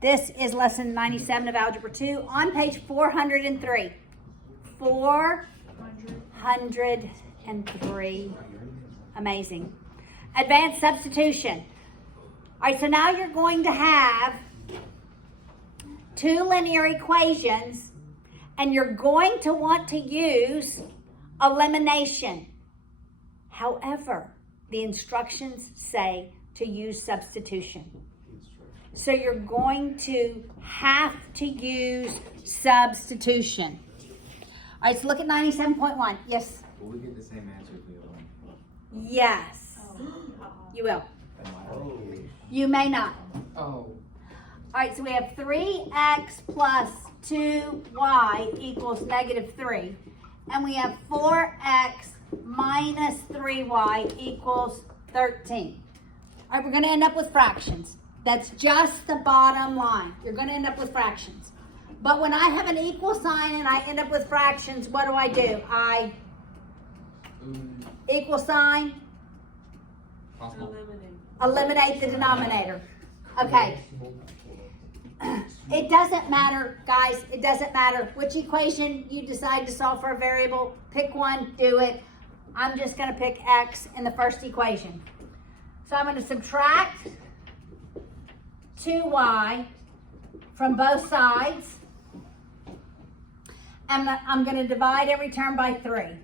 This is lesson 97 of Algebra 2 on page 403. 403. Amazing. Advanced substitution. All right, so now you're going to have two linear equations, and you're going to want to use elimination. However, the instructions say to use substitution. So you're going to have to use substitution. All right, so look at 97.1. Yes? Will we get the same answer if we alone? Yes. You will. Oh. You may not. Oh. All right, so we have 3x plus 2y equals negative 3. And we have 4x minus 3y equals 13. All right, we're going to end up with fractions. That's just the bottom line. You're going to end up with fractions. But when I have an equal sign and I end up with fractions, what do? I equal sign, eliminate the denominator. Okay. It doesn't matter, guys. It doesn't matter which equation you decide to solve for a variable. Pick one, do it. I'm just going to pick x in the first equation. So I'm going to subtract 2y from both sides. And I'm going to divide every term by 3.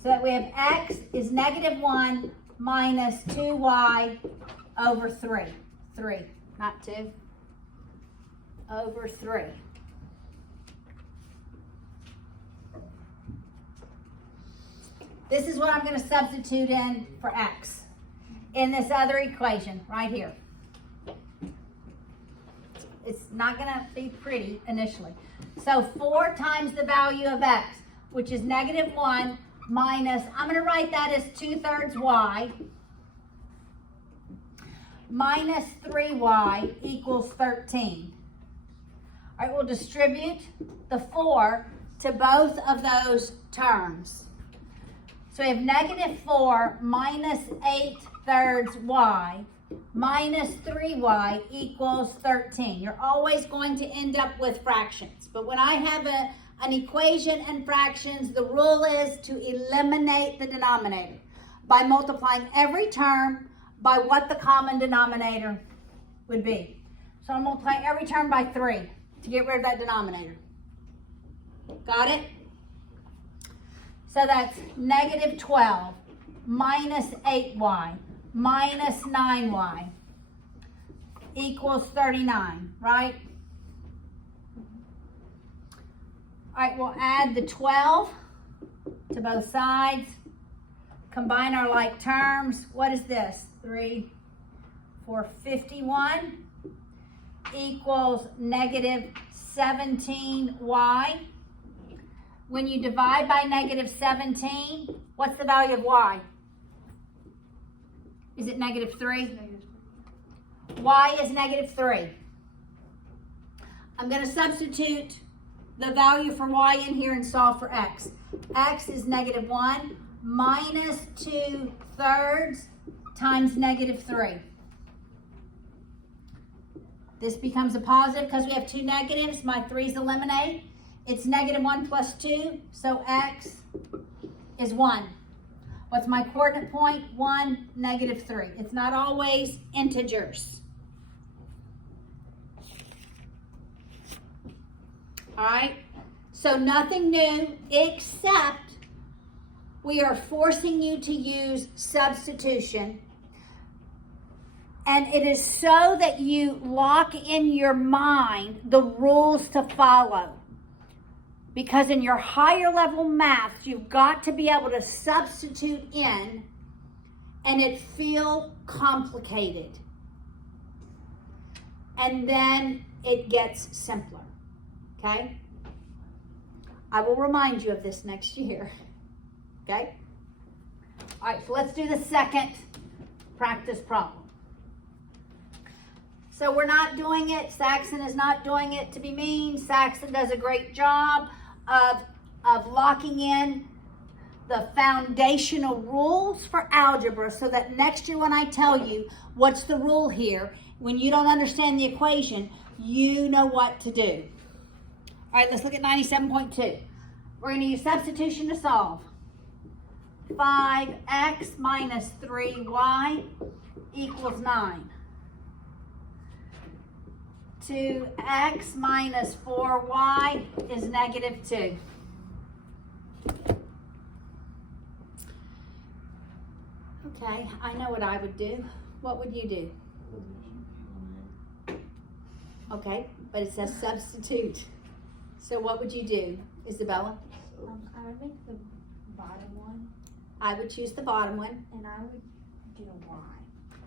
So that we have x is negative 1 minus 2y over 3. 3, not 2. Over 3. This is what I'm going to substitute in for x in this other equation right here. It's not going to be pretty initially. So 4 times the value of x, which is negative 1, minus, I'm going to write that as 2/3 y, minus 3y equals 13. All right, we'll distribute the 4 to both of those terms. So we have negative 4 minus 8/3 y minus 3y equals 13. You're always going to end up with fractions. But when I have an equation and fractions, the rule is to eliminate the denominator by multiplying every term by what the common denominator would be. So I'm multiplying every term by 3 to get rid of that denominator. Got it? So that's negative 12 minus 8y minus 9y equals 39, right? All right, we'll add the 12 to both sides. Combine our like terms. What is this? 3, 4, 51 equals negative 17y. When you divide by negative 17, what's the value of y? Is it negative 3? Y is negative 3. I'm going to substitute the value for y in here and solve for x. X is negative 1 minus 2/3 times negative 3. This becomes a positive because we have two negatives. My 3's eliminate. It's negative 1 plus 2, so x is 1. What's my coordinate point? 1, negative 3. It's not always integers. All right? So nothing new except we are forcing you to use substitution. And it is so that you lock in your mind the rules to follow. Because in your higher level math, you've got to be able to substitute in and it feel complicated. And then it gets simpler, okay? I will remind you of this next year, okay? All right, so let's do the second practice problem. So we're not doing it. Saxon is not doing it to be mean. Saxon does a great job of locking in the foundational rules for algebra so that next year when I tell you what's the rule here, when you don't understand the equation, you know what to do. All right, let's look at 97.2. We're going to use substitution to solve. 5x minus 3y equals 9. 2x minus 4y is negative 2. Okay, I know what I would do. What would you do? Okay, but it says substitute. So what would you do, Isabella? I would make the bottom one, I would choose the bottom one. and I would do a y.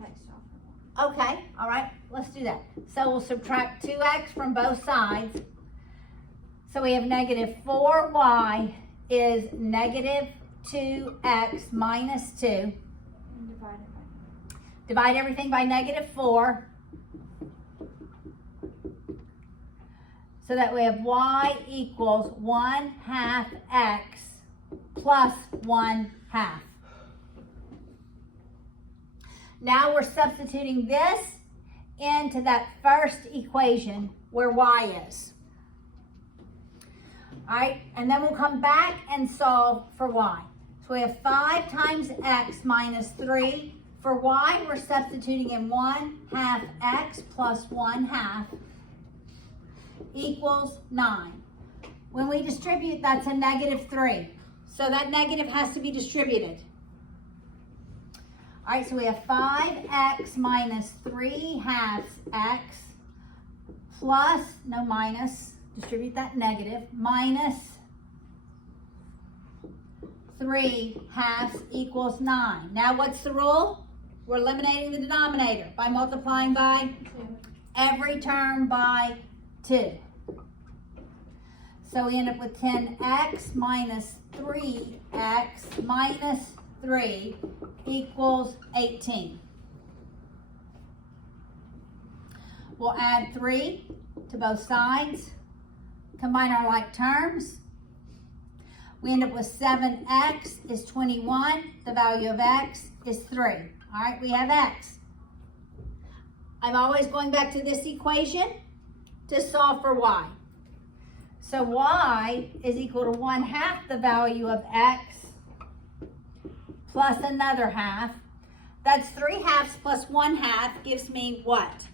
Like solve for y. Okay, all right, let's do that. So we'll subtract 2x from both sides. So we have negative 4y is negative 2x minus 2. And divide it by Divide everything by negative 4. So that we have y equals 1/2 x plus 1/2. Now we're substituting this into that first equation where y is. All right, and then we'll come back and solve for y. So we have 5 times x minus 3. For y, we're substituting in 1/2 x plus 1/2 equals 9. When we distribute, that's a negative 3. So that negative has to be distributed. All right, so we have 5x minus 3/2 x plus, no minus, distribute that negative, minus 3/2 equals 9. Now what's the rule? We're eliminating the denominator by multiplying by every term by 2. So we end up with 10x minus 3x minus 3 equals 18. We'll add 3 to both sides, combine our like terms. We end up with 7x is 21. The value of x is 3. All right, we have x. I'm always going back to this equation to solve for y. So y is equal to 1/2 the value of x plus another half. That's 3/2 plus 1/2 gives me what?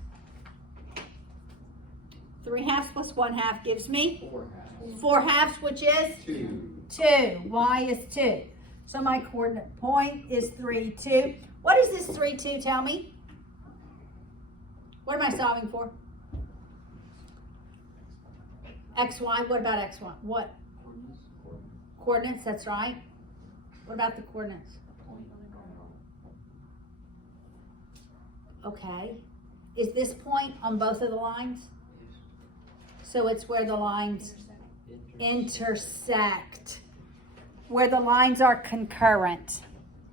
3/2 plus 1/2 gives me 4/2, which is 2. Y is 2. So my coordinate point is 3, 2. What is this 3, 2? Tell me. What am I solving for? XY. What about XY? What? Coordinates, that's right. What about the coordinates? Okay. Is this point on both of the lines? So it's where the lines intersect. Where the lines are concurrent.